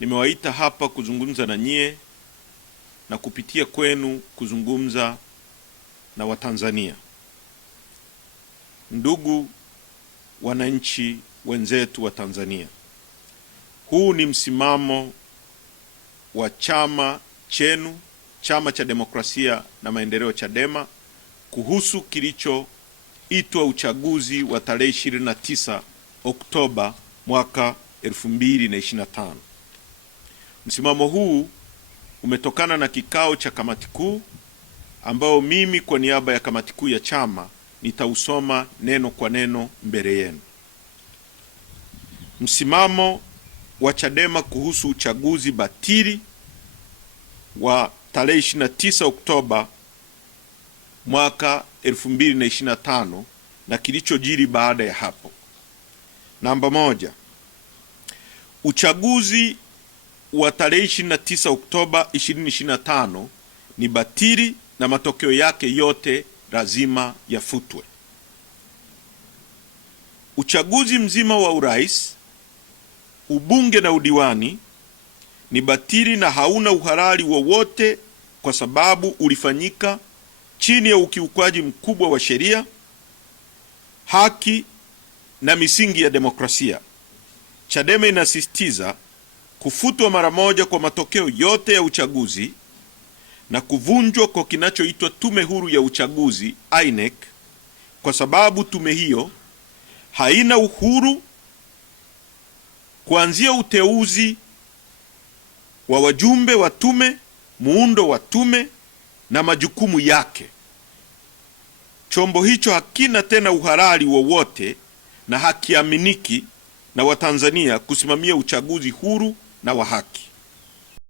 nimewaita hapa kuzungumza na nyie na kupitia kwenu kuzungumza na Watanzania. Ndugu wananchi wenzetu wa Tanzania, huu ni msimamo wa chama chenu, Chama cha Demokrasia na Maendeleo Chadema, kuhusu kilichoitwa uchaguzi wa tarehe 29 Oktoba mwaka 2025. Msimamo huu umetokana na kikao cha kamati kuu ambao mimi kwa niaba ya kamati kuu ya chama nitausoma neno kwa neno mbele yenu. Msimamo wa Chadema kuhusu uchaguzi batili wa tarehe 29 Oktoba mwaka 2025 na kilichojiri baada ya hapo. Namba moja, uchaguzi wa tarehe 29 Oktoba 2025 ni batili na matokeo yake yote lazima yafutwe. Uchaguzi mzima wa urais, ubunge na udiwani ni batili na hauna uhalali wowote kwa sababu ulifanyika chini ya ukiukwaji mkubwa wa sheria, haki na misingi ya demokrasia. Chadema inasisitiza kufutwa mara moja kwa matokeo yote ya uchaguzi na kuvunjwa kwa kinachoitwa Tume Huru ya Uchaguzi INEC, kwa sababu tume hiyo haina uhuru kuanzia uteuzi wa wajumbe wa tume, muundo wa tume na majukumu yake. Chombo hicho hakina tena uhalali wowote na hakiaminiki na Watanzania kusimamia uchaguzi huru na wa haki.